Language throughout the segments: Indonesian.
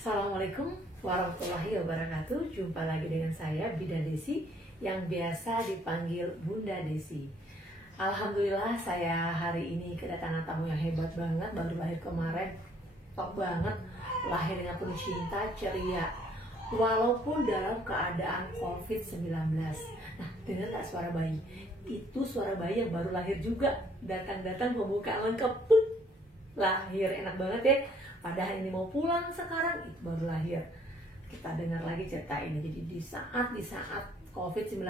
Assalamualaikum warahmatullahi wabarakatuh. Jumpa lagi dengan saya Bidan Desi yang biasa dipanggil Bunda Desi. Alhamdulillah saya hari ini kedatangan tamu yang hebat banget. Baru lahir kemarin, top banget. Lahir dengan penuh cinta, ceria, walaupun dalam keadaan COVID-19. Nah, dengar tak suara bayi? Itu suara bayi yang baru lahir juga. Datang-datang pembukaan lengkap, lahir, enak banget ya. Padahal ini mau pulang sekarang, itu baru lahir. Kita dengar lagi cerita ini. Jadi di saat COVID-19,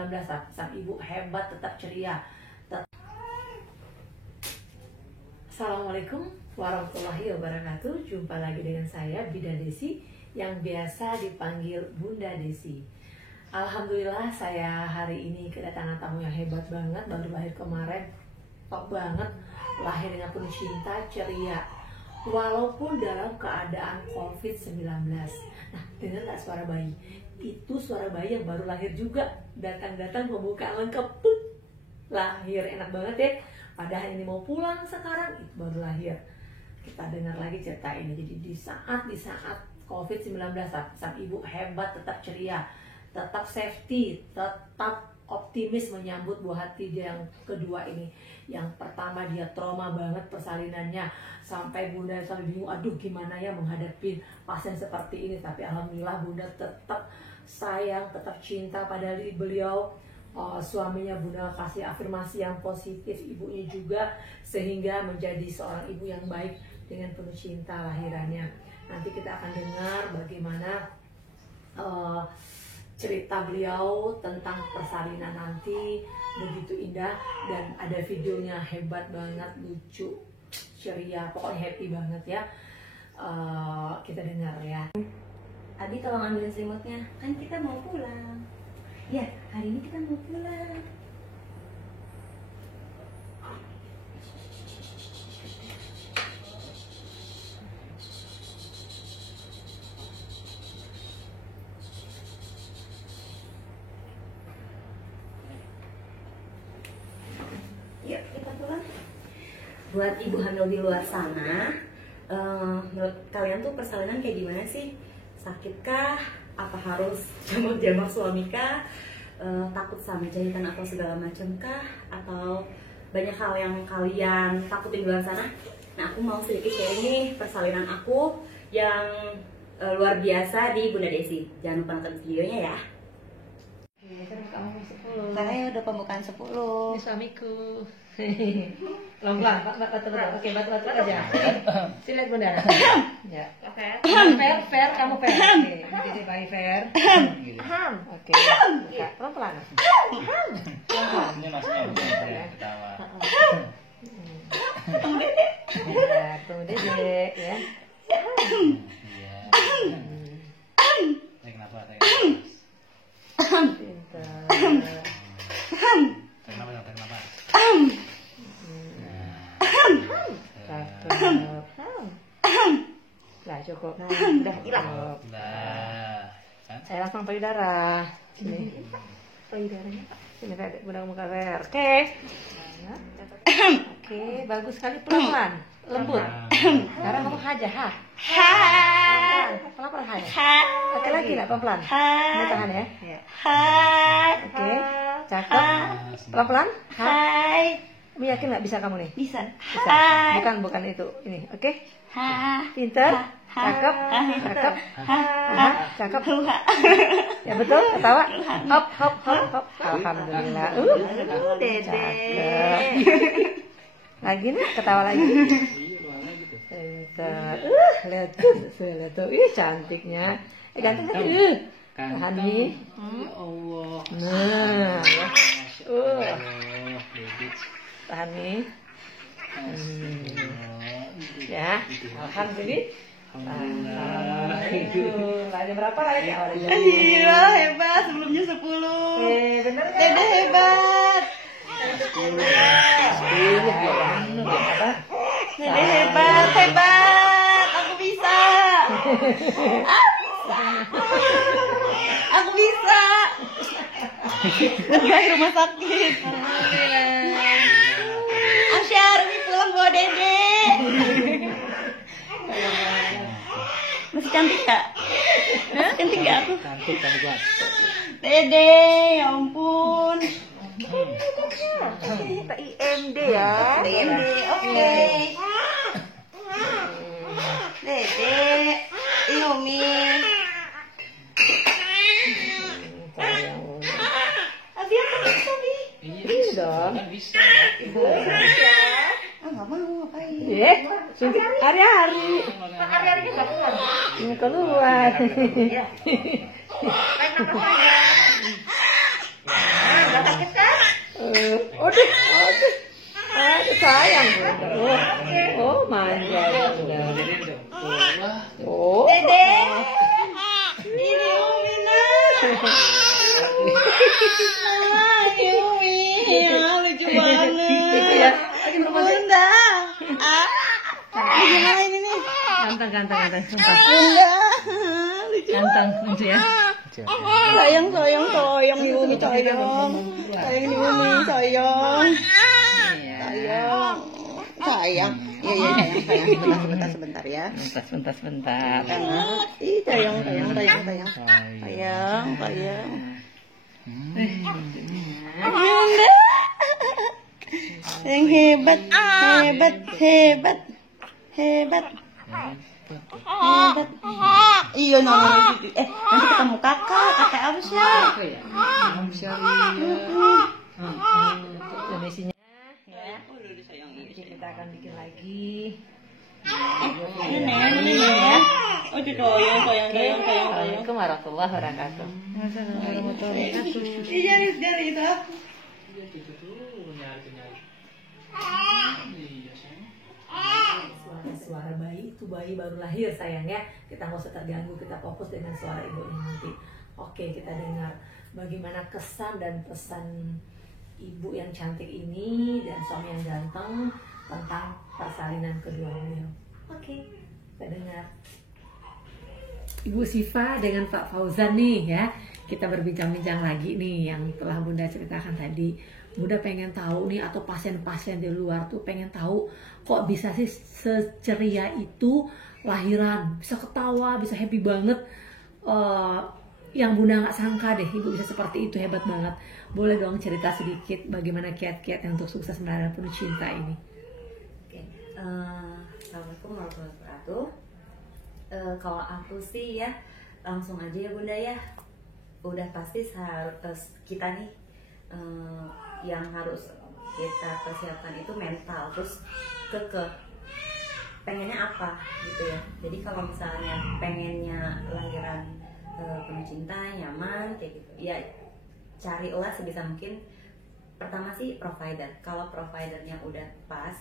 saat ibu hebat, tetap ceria. Assalamualaikum warahmatullahi wabarakatuh. Jumpa lagi dengan saya Bidan Desi yang biasa dipanggil Bunda Desi. Alhamdulillah saya hari ini kedatangan tamu yang hebat banget. Baru lahir kemarin, top banget. Lahir dengan penuh cinta, ceria, walaupun dalam keadaan COVID-19. Nah, dengar tak suara bayi? Itu suara bayi yang baru lahir juga. Datang-datang pembukaan lengkap, lahir, enak banget ya. Padahal ini mau pulang sekarang, itu baru lahir. Kita dengar lagi cerita ini. Jadi di saat COVID-19, saat ibu hebat, tetap ceria, tetap safety, tetap optimis menyambut buah hati dia yang kedua ini. Yang pertama dia trauma banget persalinannya, sampai Bunda selalu bingung, aduh gimana ya menghadapi pasien seperti ini. Tapi alhamdulillah Bunda tetap sayang, tetap cinta pada beliau. Suaminya Bunda kasih afirmasi yang positif, ibunya juga, sehingga menjadi seorang ibu yang baik dengan penuh cinta lahirannya. Nanti kita akan dengar bagaimana cerita beliau tentang persalinan nanti, begitu indah, dan ada videonya hebat banget, lucu, ceria, pokoknya happy banget ya. Kita dengar ya. Abi tolong ambilin selimutnya, kan kita mau pulang. Ya, hari ini kita mau pulang. Yuk, kita pulang. Buat ibu hamil di luar sana, menurut kalian tuh persalinan kayak gimana sih? Sakitkah? Apa harus jamak-jamak suamikah? Takut sama jahitan atau segala macam kah? Atau banyak hal yang kalian takutin di luar sana? Nah, aku mau sedikit sharing nih persalinan aku yang luar biasa di Bunda Desi. Jangan lupa nonton videonya ya. Karena udah pembukaan 10. Ini suamiku. Pelan-pelan, batu. Oke, batu aja. Sini lihat Bunda. Ya. Fair, kamu fair. Oke, ini bayi fair. Oke. Pelan-pelan. Ini masnya udah ketawa. Tunggu Dedek ya. Iya. Kenapa? Pintar. Kenapa? Cakep. Nah, cukup. Nah, udah hilang. Nah, kan? Saya langsung payudara. Sini. Payudaranya. Sini saya gudang muka fair. Oke. Oke, bagus sekali, pelan-pelan. Lembut. Sekarang kamu haja, ha. Pelan-pelan haja. Oke, lagi enggak pelan-pelan? Ini tangan ya. Oke. Cakep. Pelan-pelan. Hai. Kamu yakin nggak bisa kamu nih? Bisa. Bukan itu. Ini, oke? Pintar. Cakep. Cakep. Ya betul. Ketawa. Hop. Alhamdulillah. Cakep. Lagi nih, ketawa lagi. Pintar. Lihat tuh. Cantiknya. Ganteng kan? Tahan nih. Allah. Nah, tahan nih. Ya, alhamdulillah. Ada berapa lagi? Gila, hebat. Sebelumnya 10. Bener kan? Dede hebat. Dede hebat. Aku bisa. Aku bisa. Guys, rumah sakit. Alhamdulillah. Asyar, ini pulang bawa Dede. Masih cantik gak? Kan tinggal aku. Cantik kan gua. Dede, ya ampun. Pak IMD ya. Dede, oke. Dede, Yumi. Abi apa bisa, Bi? Iya dong. kan bisa. Ah, nggak mau ngapain. Suntik hari-hari. Hari-hari nggak keluar. Keluar. Ya. Baik nafas aja. Nggak sakit kan? Aduh. Aduh sayang. Oh manja. Jadi itu. Wah. Oh. Dede. Ini Umi nak. Yumi, ya lucu banget. Bunda. Gimana ini nih? Ganteng. Bunda. Lucu. Lucu ya. Sayang Yumi sayang. Sayang Yumi sayang. Sayang. Iya sayang. Sebentar ya. Sebentar. Ih sayang. Bunda. Yang hebat. Iya nanti ketemu kakak apa sih? Apa ya? Indonesianya Ya. kita akan bikin lagi. Ini ya. Oh doyong. Assalamualaikum warahmatullahi wabarakatuh. Jari itu. Itu tuh nyari. Iya sih. Suara bayi itu bayi baru lahir sayang ya. Kita nggak usah terganggu, kita fokus dengan suara ibunya nanti. Oke, kita dengar bagaimana kesan dan pesan ibu yang cantik ini dan suami yang ganteng tentang persalinan kedua beliau. Oke, kita dengar. Ibu Siva dengan Pak Fauzan nih ya. Kita berbincang-bincang lagi nih yang telah Bunda ceritakan tadi. Bunda pengen tahu nih, atau pasien-pasien di luar tuh pengen tahu kok bisa sih seceria itu lahiran, bisa ketawa, bisa happy banget. Yang Bunda nggak sangka deh ibu bisa seperti itu, hebat banget. Boleh dong cerita sedikit bagaimana kiat-kiat yang untuk sukses melahirkan penuh cinta ini. Oke, assalamualaikum warahmatullahi wabarakatuh. Kalau aku sih ya langsung aja ya Bunda ya. Udah pasti kita nih yang harus kita persiapkan itu mental, terus pengennya apa gitu ya. Jadi kalau misalnya pengennya lahiran penuh cinta, nyaman kayak gitu ya, carilah sebisa mungkin. Pertama sih provider. Kalau providernya udah pas,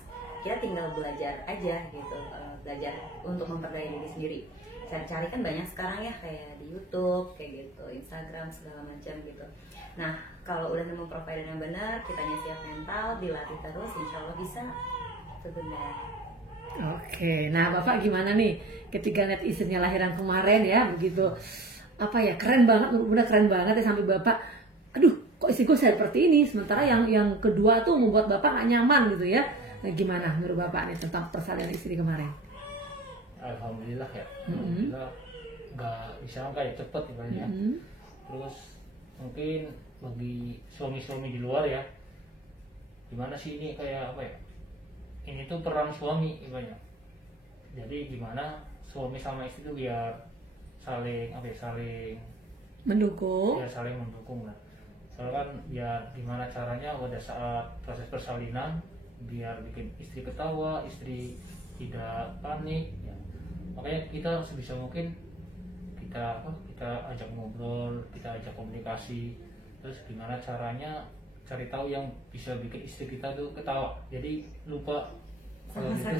kita tinggal belajar aja gitu, belajar untuk memperdaya diri sendiri. Cari-cari kan banyak sekarang ya, kayak di YouTube kayak gitu, Instagram segala macam gitu. Nah kalau udah nemu provider yang benar, kitanya siap mental, dilatih terus, insya Allah bisa sebenarnya. Oke, nah Bapak gimana nih ketika lihat istrinya lahiran kemarin ya, begitu apa ya, keren banget, Bunda keren banget ya, sampai Bapak, aduh kok istriku seperti ini, sementara yang kedua tuh membuat Bapak gak nyaman gitu ya. Nah gimana menurut Bapak nih tentang persalinan istri kemarin? Alhamdulillah ya. Alhamdulillah nggak bisa kayak cepet ibaratnya. Terus mungkin bagi suami-suami di luar ya, gimana sih ini kayak apa ya? Ini tuh peran suami ibaratnya. Jadi gimana suami sama istri itu biar saling Mendukung. ya saling mendukung lah. Soalnya kan biar gimana caranya pada saat proses persalinan biar bikin istri ketawa, istri tidak panik ya. Makanya kita sebisa mungkin kita ajak ngobrol, kita ajak komunikasi, terus gimana caranya cari tahu yang bisa bikin istri kita tuh ketawa, jadi lupa kalau itu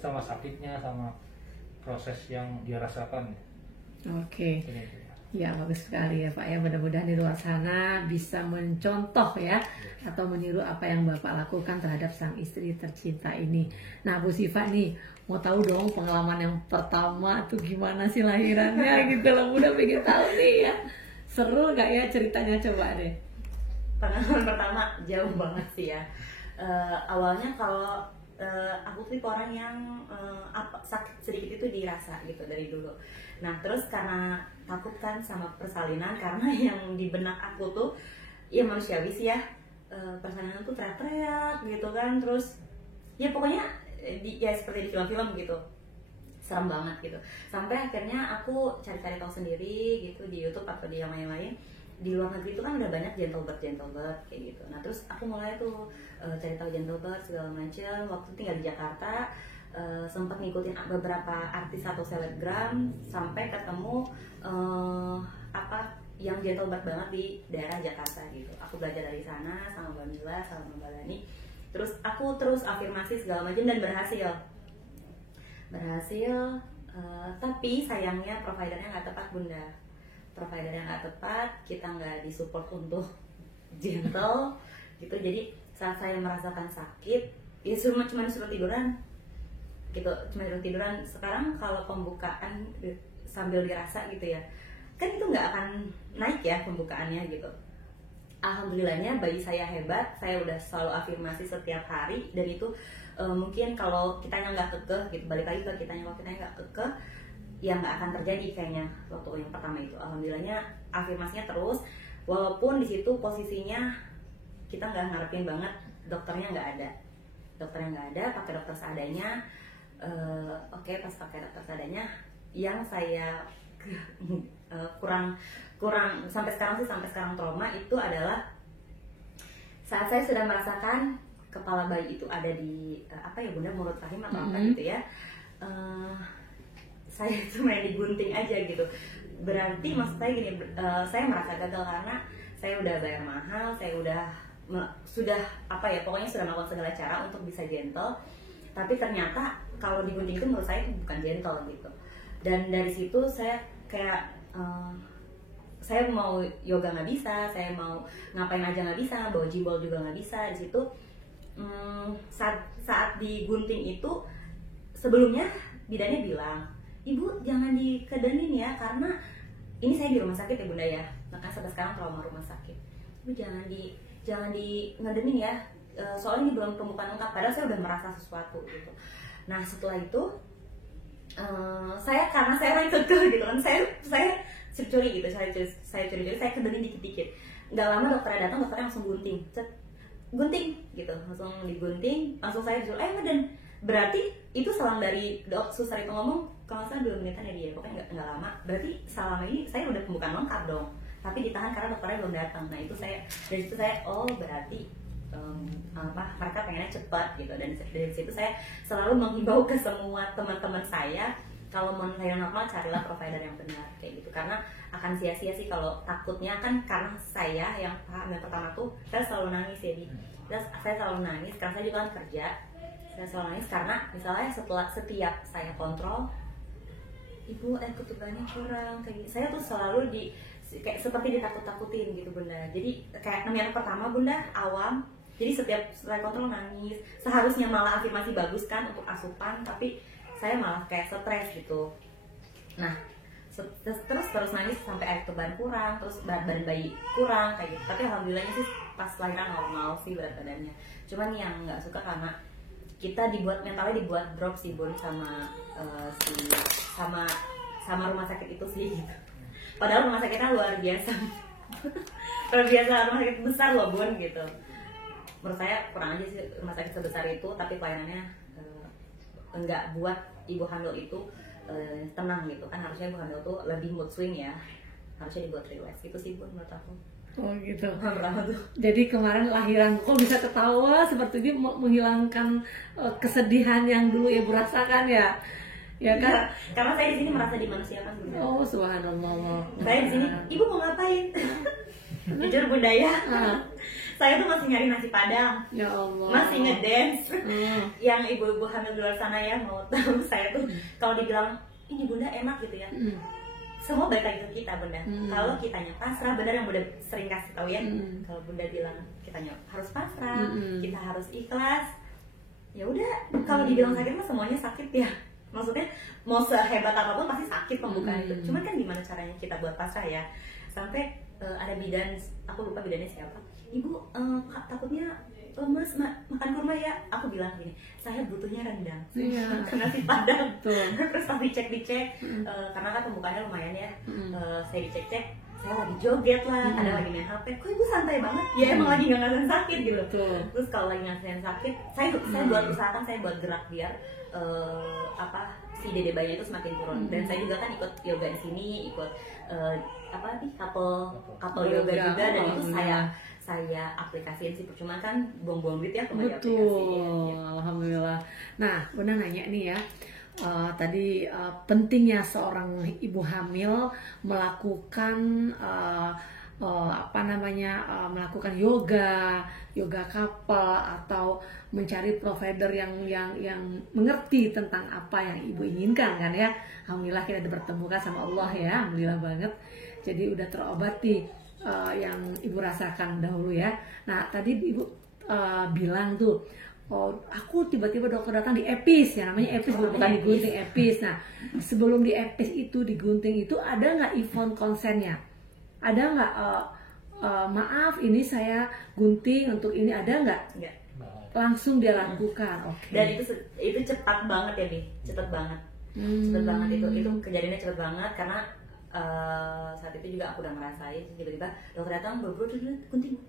sama sakitnya, sama proses yang dia rasakan. Oke. Ya bagus sekali ya Pak ya, mudah-mudahan di luar sana bisa mencontoh ya atau meniru apa yang Bapak lakukan terhadap sang istri tercinta ini. Nah Bu Siva nih mau tahu dong pengalaman yang pertama tuh gimana sih lahirannya gitu loh, Bunda pengen tahu nih ya. Seru gak ya ceritanya, coba deh. Pengalaman pertama jauh banget sih ya. Awalnya kalau aku tuh tipe orang yang apa sakit sedikit itu dirasa gitu dari dulu. Nah terus karena takut kan sama persalinan, karena yang di benak aku tuh ya manusiawi sih ya, persalinan tuh teriak-teriak gitu kan, terus ya pokoknya ya seperti di film-film gitu, serem banget gitu. Sampai akhirnya aku cari-cari tahu sendiri gitu di YouTube atau di yang lain-lain. Di luar negeri itu kan udah banyak gentle bird kayak gitu. Nah terus aku mulai tuh cari tahu gentle bird segala macam. Waktu tinggal di Jakarta, sempat ngikutin beberapa artis atau selebgram sampai ketemu apa yang gentle bird banget di daerah Jakarta gitu. Aku belajar dari sana sama Mbak Mila sama Mbak Lani. Terus aku terus afirmasi segala macam dan berhasil. Tapi sayangnya providernya nggak tepat Bunda. Provider yang nggak tepat, kita nggak disupport untuk gentle gitu. Jadi saat saya merasakan sakit, ya cuma suruh tiduran gitu, cuma suruh tiduran. Sekarang kalau pembukaan sambil dirasa gitu ya, kan itu nggak akan naik ya pembukaannya gitu. Alhamdulillahnya bayi saya hebat, saya udah selalu afirmasi setiap hari, dan itu mungkin kalau kitanya nggak kekeh gitu, balik lagi ke kitanya, kalau kitanya nggak kekeh ya nggak akan terjadi kayaknya waktu yang pertama itu. Alhamdulillahnya afirmasinya terus, walaupun di situ posisinya kita nggak ngarepin banget, dokternya nggak ada, pakai dokter seadanya. Oke, pas pakai dokter seadanya, yang saya kurang sampai sekarang trauma itu adalah saat saya sudah merasakan kepala bayi itu ada di apa ya Bunda, mulut rahim atau apa gitu ya. Saya itu main digunting aja gitu. Berarti maksud saya gini, saya merasa gagal karena saya udah bayar mahal, saya sudah apa ya, pokoknya sudah melakukan segala cara untuk bisa gentle, tapi ternyata kalau digunting itu menurut saya itu bukan gentle gitu. Dan dari situ saya kayak saya mau yoga nggak bisa, saya mau ngapain aja nggak bisa, bawa jimbol juga nggak bisa. Di situ saat digunting itu, sebelumnya bidannya bilang, Ibu jangan dikedenin ya, karena ini saya di rumah sakit ya Bunda ya, makanya sampai sekarang trauma rumah sakit. Ibu jangan di ngedenin ya, soalnya ini belum pembukaan lengkap, padahal saya udah merasa sesuatu gitu. Nah setelah itu karena saya orang kekeh gitu kan, saya curi gitu, saya kedenin dikit-dikit. Nggak lama dokternya datang, dokternya langsung gunting gitu, langsung digunting, langsung saya disuruh ngeden. Berarti itu selang dari suster itu ngomong, kalau saya 2 menitan ya dia, pokoknya nggak lama. Berarti selama ini saya udah pembukaan lengkap dong, tapi ditahan karena dokternya belum datang. Nah itu dari situ saya berarti mereka pengennya cepat gitu. Dan dari situ saya selalu menghimbau ke semua teman-teman saya, kalau mau melahirkan normal carilah provider yang benar kayak gitu, karena akan sia-sia sih kalau takutnya kan. Karena saya yang pertama tuh saya selalu nangis ya saya selalu nangis karena saya juga kan kerja. Saya selalu nangis karena misalnya setiap saya kontrol, Ibu air ketubannya kurang kayak gitu. Saya tuh selalu kayak seperti ditakut-takutin gitu Bunda. Jadi kayak namanya pertama Bunda awam, jadi setiap saya kontrol nangis. Seharusnya malah afirmasi bagus kan untuk asupan, tapi saya malah kayak stres gitu. Nah terus nangis sampai air ketuban kurang, terus berat badan bayi kurang kayak gitu. Tapi alhamdulillahnya sih pas lahiran normal sih berat badannya. Cuman yang nggak suka karena kita mentalnya dibuat drop sih Bun sama sama rumah sakit itu sih gitu. Padahal rumah sakitnya luar biasa rumah sakit besar loh Bun gitu. Menurut saya kurang aja sih rumah sakit sebesar itu, tapi pelayanannya enggak buat ibu hamil itu tenang gitu kan. Harusnya ibu hamil tuh lebih mood swing ya, harusnya dibuat relax gitu sih Bun menurut aku. Oh gitu. Tuh. Jadi kemarin lahiran kok bisa ketawa seperti ini, menghilangkan kesedihan yang dulu Ibu rasakan ya. Ya kan? Ya, karena saya di sini merasa dimanusiakan Bunda. Oh subhanallah. Saya di sini, Ibu mau ngapain? Jujur Bunda ya. Saya tuh masih nyari nasi padang. Ya Allah. Masih ngedance. Yang ibu-ibu hamil di luar sana ya mau tahu, saya tuh kalau dibilang ini Bunda enak gitu ya. Semua balik lagi ke kita Bunda. Kalau kitanya pasrah, benar yang Bunda sering kasih tahu ya. Kalau Bunda bilang kitanya harus pasrah, kita harus ikhlas. Ya udah, kalau dibilang sakit mah semuanya sakit ya. Maksudnya mau sehebat apapun pasti sakit pembukaan itu. Cuman kan gimana caranya kita buat pasrah ya. Sampai ada bidan, aku lupa bidannya siapa. Ibu takutnya oh mas makan kurma ya, aku bilang gini, saya butuhnya rendang, Iya. karena nasi padang. Betul. Terus pas dicek karena kan pembukaannya lumayan ya, saya dicek saya lagi joget lah, ada lagi main HP, kok ibu santai banget ya, emang lagi nggak ngerasain sakit gitu. Betul. Terus kalau lagi ngerasain sakit, saya buat usahakan, saya buat gerak biar si dede bayinya itu semakin turun. Dan saya juga kan ikut yoga di sini, ikut couple yoga juga, dan itu saya aplikasiin sih, percuma kan buang-buang duit ya kalau Betul, alhamdulillah. Nah, Bunda nanya nih ya, tadi pentingnya seorang ibu hamil melakukan melakukan yoga couple, atau mencari provider yang mengerti tentang apa yang ibu inginkan kan ya. Alhamdulillah kita dipertemukan sama Allah ya, alhamdulillah banget. Jadi udah terobati yang ibu rasakan dahulu ya. Nah tadi ibu bilang tuh, oh aku tiba-tiba dokter datang di EPIS ya, namanya EPIS bukan digunting, EPIS. Nah sebelum di EPIS itu digunting itu ada nggak event konsennya? Ada nggak maaf ini saya gunting untuk ini, ada nggak? Enggak. Langsung dia lakukan. Oke. Dan itu cepat banget ya Bi, cepat banget. Cepet banget itu kejadiannya cepet banget karena saat itu juga aku udah ngerasain, tiba-tiba dokter datang buru-buru gunting,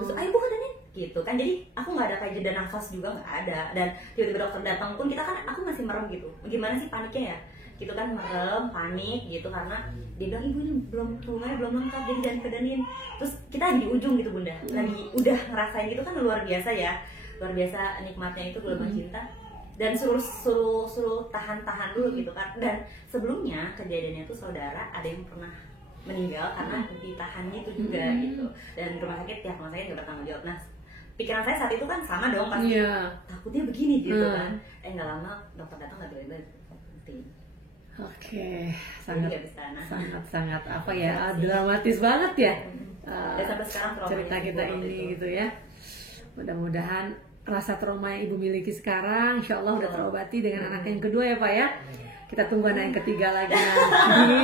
terus ayo bukan ini gitu kan. Jadi aku nggak ada kayak jeda nafas juga, nggak ada. Dan tiba-tiba dokter datang pun aku masih merem gitu, gimana sih paniknya ya gitu kan, merem panik gitu karena dia bilang ibu ini belum lengkap, jadi jangan kedanin. Terus kita di ujung gitu Bunda, lagi udah ngerasain gitu kan, luar biasa ya, luar biasa nikmatnya itu gelombang cinta. Dan suruh tahan dulu gitu kan. Dan sebelumnya kejadiannya tuh saudara ada yang pernah meninggal karena ditahan itu juga gitu, dan rumah sakit pihak rumah sakit nggak bertanggung jawab. Nah pikiran saya saat itu kan sama dong pasti, takutnya begini gitu kan. Nggak lama dokter datang nggak boleh berhenti. Oke, Jadi sangat apa ya, dramatis banget ya. Dan sampai sekarang cerita kita ini gitu ya. Mudah-mudahan rasa trauma yang ibu miliki sekarang insya Allah udah terobati dengan anak yang kedua ya Pak ya. Kita tunggu anak yang ketiga lagi nanti.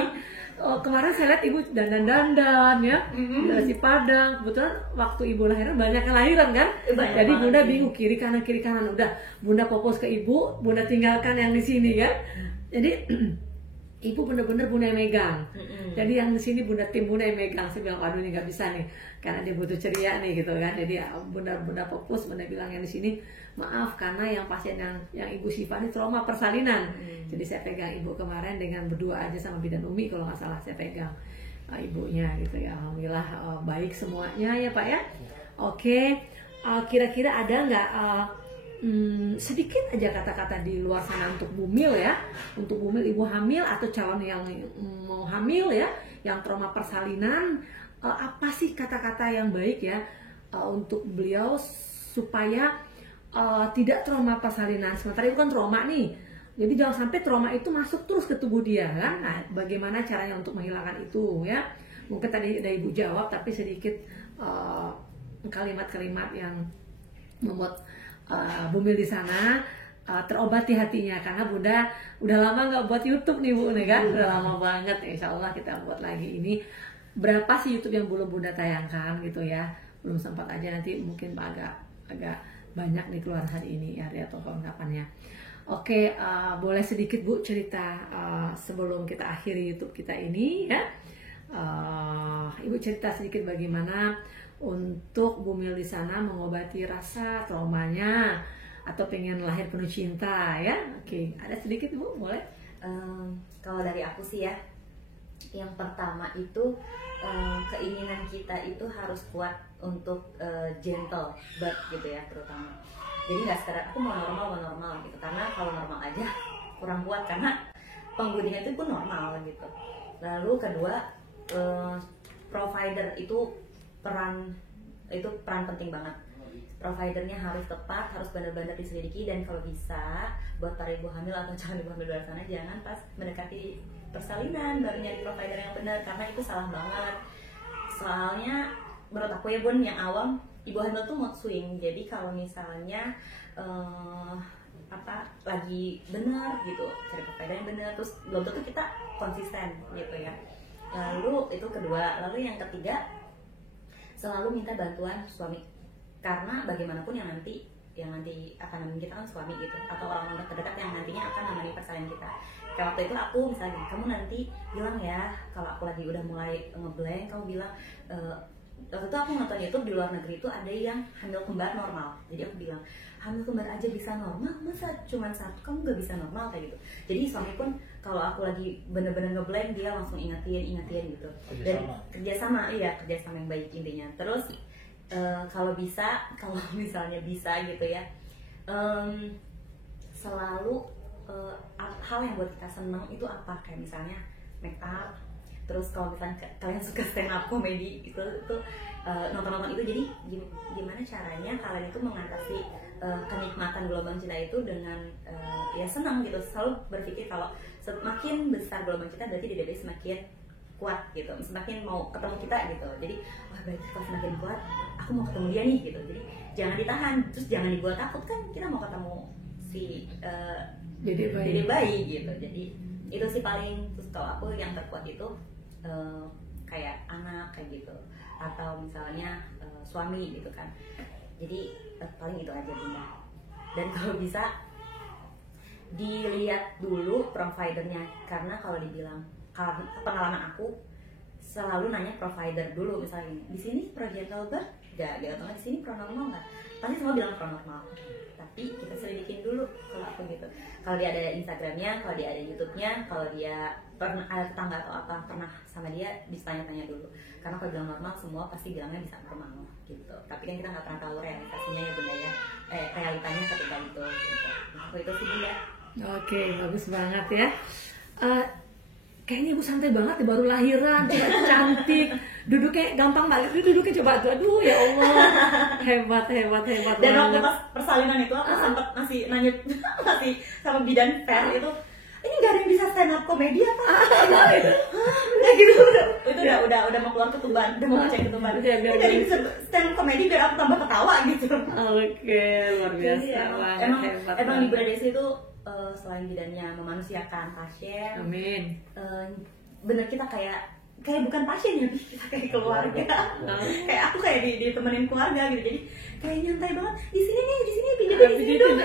Oh, kemarin saya lihat ibu dandan ya, nasi padang. Kebetulan waktu ibu lahiran banyak yang lahiran kan. Jadi Bunda bingung kiri kanan. Udah Bunda fokus ke ibu, Bunda tinggalkan yang di sini kan. Jadi ibu bener-bener Bunda yang megang. Jadi yang di sini Bunda yang megang. Saya bilang aduh ini nggak bisa nih, karena dia butuh ceria nih gitu kan. Jadi Bunda fokus, Bunda bilang yang di sini maaf karena yang pasien yang Ibu Syifa ini trauma persalinan. Jadi saya pegang ibu kemarin dengan berdua aja sama Bidan Umi kalau nggak salah, saya pegang ibunya gitu ya. Alhamdulillah baik semuanya ya Pak ya. Oke, kira-kira ada nggak sedikit aja kata-kata di luar sana untuk bumil ya, untuk bumil ibu hamil atau calon yang mau hamil ya, yang trauma persalinan, apa sih kata-kata yang baik ya untuk beliau supaya tidak trauma persalinan. Sementara itu kan trauma nih, jadi jangan sampai trauma itu masuk terus ke tubuh dia kan. Nah, bagaimana caranya untuk menghilangkan itu ya? Mungkin tadi ada ibu jawab, tapi sedikit kalimat-kalimat yang membuat bumil di sana terobati hatinya, karena Bunda udah lama nggak buat YouTube nih Bu nih kan, udah lama banget. Insya Allah kita buat lagi ini. Berapa sih YouTube yang belum Bunda tayangkan gitu ya, belum sempat aja, nanti mungkin agak banyak nih keluar hari ini hari atau kapan-kapannya. Oke, boleh sedikit Bu cerita sebelum kita akhiri YouTube kita ini ya. Ibu cerita sedikit bagaimana untuk bumil di sana mengobati rasa traumanya atau pengen lahir penuh cinta ya. Oke, ada sedikit Bu, boleh? Kalau dari aku sih ya, yang pertama itu keinginan kita itu harus kuat untuk gentle birth gitu ya, terutama. Jadi nggak sekedar aku mau normal gitu, karena kalau normal aja kurang kuat karena penggunanya itu pun normal gitu. Lalu kedua, provider itu peran penting banget. Providernya harus tepat, harus benar-benar diselidiki, dan kalau bisa buat para ibu hamil atau calon ibu hamil di luar sana jangan pas mendekati persalinan baru nyari provider yang benar, karena itu salah banget. Soalnya menurut aku ya Bun, yang awam, ibu hamil tuh mood swing. Jadi kalau misalnya lagi benar gitu, cari provider yang benar, terus belum tentu kita konsisten gitu ya. Lalu itu kedua. Lalu yang ketiga, selalu minta bantuan suami. karena bagaimanapun yang nanti akan nemenin kita kan suami gitu, atau orang-orang terdekat yang nantinya akan nemenin persalinan kita. Kayak waktu itu aku misalnya, kamu nanti bilang ya kalau aku lagi udah mulai ngeblank, kamu bilang waktu itu aku nonton YouTube di luar negeri itu ada yang hamil kembar normal. Jadi aku bilang, hamil kembar aja bisa normal, masa cuma satu kamu gak bisa normal kayak gitu. Jadi suami pun kalau aku lagi bener-bener ngeblank, dia langsung ingetin gitu. Dan kerjasama yang baik intinya. Terus kalau misalnya bisa gitu ya, selalu hal yang buat kita seneng itu apa, kayak misalnya make up. Terus kalau misalnya kalian suka stand up comedy itu nonton itu, jadi gimana caranya kalian itu mengatasi kenikmatan gelombang cinta itu dengan ya senang gitu. Selalu berpikir kalau semakin besar gelombang cinta berarti dia semakin kuat gitu, semakin mau ketemu kita gitu. Jadi wah berarti kalau semakin kuat aku mau ketemu dia nih gitu. Jadi jangan ditahan, terus jangan dibuat takut, kan kita mau ketemu si dede bayi gitu. Jadi itu sih paling. Terus kalau aku yang terkuat itu kayak anak kayak gitu, atau misalnya suami gitu kan. Jadi paling itu aja Bunda. Dan kalau bisa dilihat dulu providernya, karena kalau dibilang, kalau pengalaman aku selalu nanya provider dulu, misalnya di sini progenital birth nggak, gitu kan, di sini pronormal nggak, pasti semua bilang pronormal. Tapi kita selidikin dulu kalau aku gitu. Kalau dia ada Instagramnya, kalau dia ada YouTube-nya, kalau dia pernah ada tetangga atau apa pernah sama dia, ditanya-tanya dulu. Karena kalau bilang normal semua pasti bilangnya bisa normal gitu. Tapi kan kita nggak pernah tahu realitasinya ya Bunda ya, realitanya ketika itu gitu. Aku itu sih Bunda. Oke, bagus banget ya. Kayaknya ibu santai banget ya, baru lahiran, coba cantik, duduknya gampang banget, duduknya coba aduh ya Allah, hebat. Dan waktu pas persalinan itu aku sempat masih nanya masih sama bidan fair itu, ini nggak ada yang bisa stand up komedi apa? Udah gitu, itu udah mau keluar ketuban, udah mau cek ketuban. Ini nggak ada yang bisa stand up komedi biar aku tambah ketawa gitu. Oke, luar biasa. Emang Ibu Desi itu selain bidannya memanusiakan pasien, amin. Bener kita kayak bukan pasien ya, kita kayak keluarga. Kayak aku kayak ditemenin keluarga gitu. Jadi kayak nyantai banget. Di sini pijatnya di sini dong.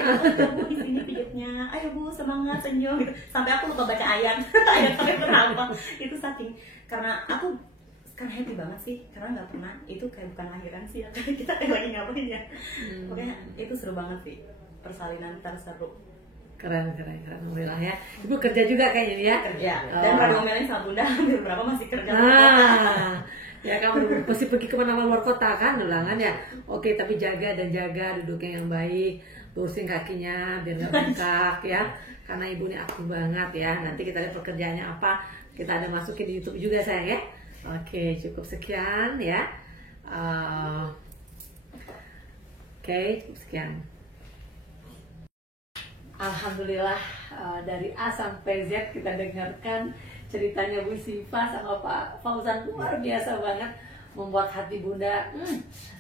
Di sini pijatnya. Ayo Bu, semangat, senyum gitu. Sampai aku lupa baca ayat. Ayat sampai berapa. Itu saking karena aku happy banget sih, karena nggak pernah itu kayak bukan lahiran sih ya. Kita kayak lagi ngapain ya. Pokoknya itu seru banget sih. Persalinan terseru. Keren, alhamdulillah ya. Ibu kerja juga kayaknya ya? Kerja. Dan Radio Melin sama Bunda hampir berapa masih kerja. Ya kamu pasti pergi kemana-mana luar kota kan, ulangan ya. Oke, tapi jaga duduknya yang baik, lurusin kakinya biar nggak bengkak ya. Karena ibu ini aktif banget ya. Nanti kita lihat pekerjaannya apa, kita ada masukin di YouTube juga sayang ya. Oke, cukup sekian ya. Oke, cukup sekian. Alhamdulillah dari A sampai Z kita dengarkan ceritanya Bu Siva sama Pak Fauzan, luar biasa banget, membuat hati Bunda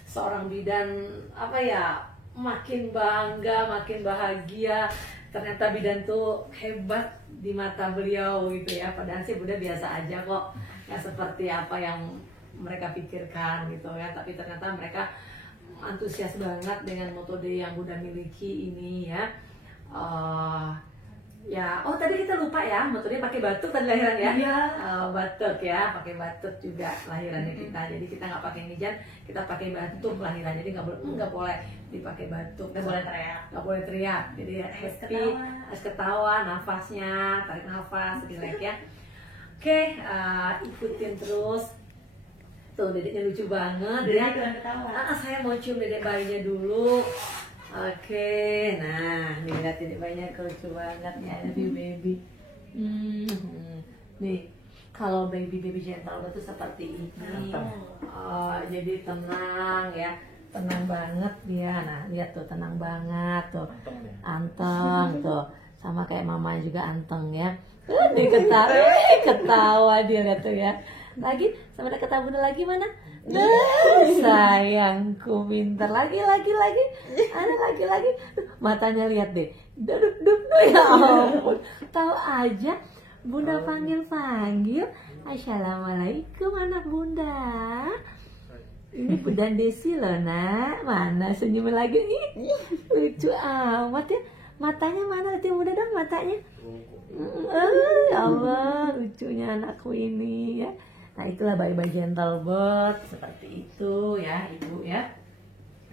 seorang bidan apa ya, makin bangga, makin bahagia. Ternyata bidan tuh hebat di mata beliau gitu ya. Padahal sih Bunda biasa aja kok, ya seperti apa yang mereka pikirkan gitu ya. Tapi ternyata mereka antusias banget dengan metode yang Bunda miliki ini ya. Tadi kita lupa ya, metodenya pakai batuk tadi lahiran ya. Iya. Batuk ya, pakai batuk juga lahirannya kita. Jadi kita nggak pakai ngijan, kita pakai batuk lahiran. Jadi nggak boleh dipakai batuk. Nggak boleh teriak. Jadi happy, harus ketawa, nafasnya, tarik nafas, relax ya. Oke, ikutin terus. Tuh dedeknya lucu banget. Dedek ketawa. Saya mau cium dedek bayinya dulu. Oke, nah lihat ini banyak lucu banget ya, baby. Nih, kalau baby gentle itu seperti ini. Jadi tenang ya, tenang banget dia. Nah, lihat tuh tenang banget tuh, anteng tuh, sama kayak mama juga anteng ya. Ketawa dia lihat tuh ya. Lagi sama ada kata Bunda lagi mana? Sayangku pintar lagi anak lagi matanya lihat deh, duduk ya ampun, tahu aja Bunda panggil assalamualaikum anak Bunda Ini Bunda Desi loh nak. Mana senyum lagi nih? Lucu amat ya. Matanya mana? Lihat Bunda dong matanya. Ya Allah, lucunya anakku ini ya. Nah itulah bayi-bayi gentle bird seperti itu ya ibu ya.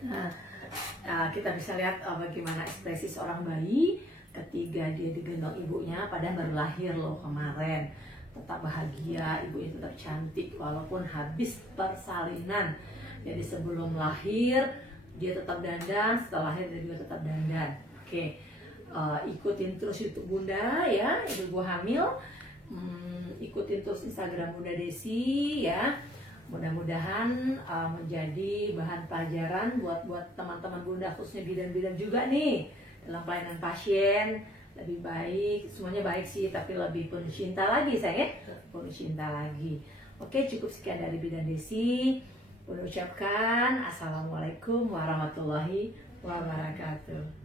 Nah, kita bisa lihat bagaimana ekspresi seorang bayi ketika dia digendong ibunya, padahal baru lahir loh kemarin. Tetap bahagia, ibunya tetap cantik walaupun habis persalinan. Jadi sebelum lahir dia tetap dandan, setelah lahir dia juga tetap dandan. Oke, ikutin terus YouTube Bunda ya, ibu hamil. Ikutin terus Instagram Bunda Desi ya. Mudah-mudahan menjadi bahan pelajaran buat teman-teman Bunda, khususnya bidan-bidan juga nih dalam pelayanan pasien. Lebih baik, semuanya baik sih, tapi lebih penuh cinta lagi saya, penuh cinta lagi. Oke, cukup sekian dari Bidan Desi. Ucapkan assalamualaikum warahmatullahi wabarakatuh.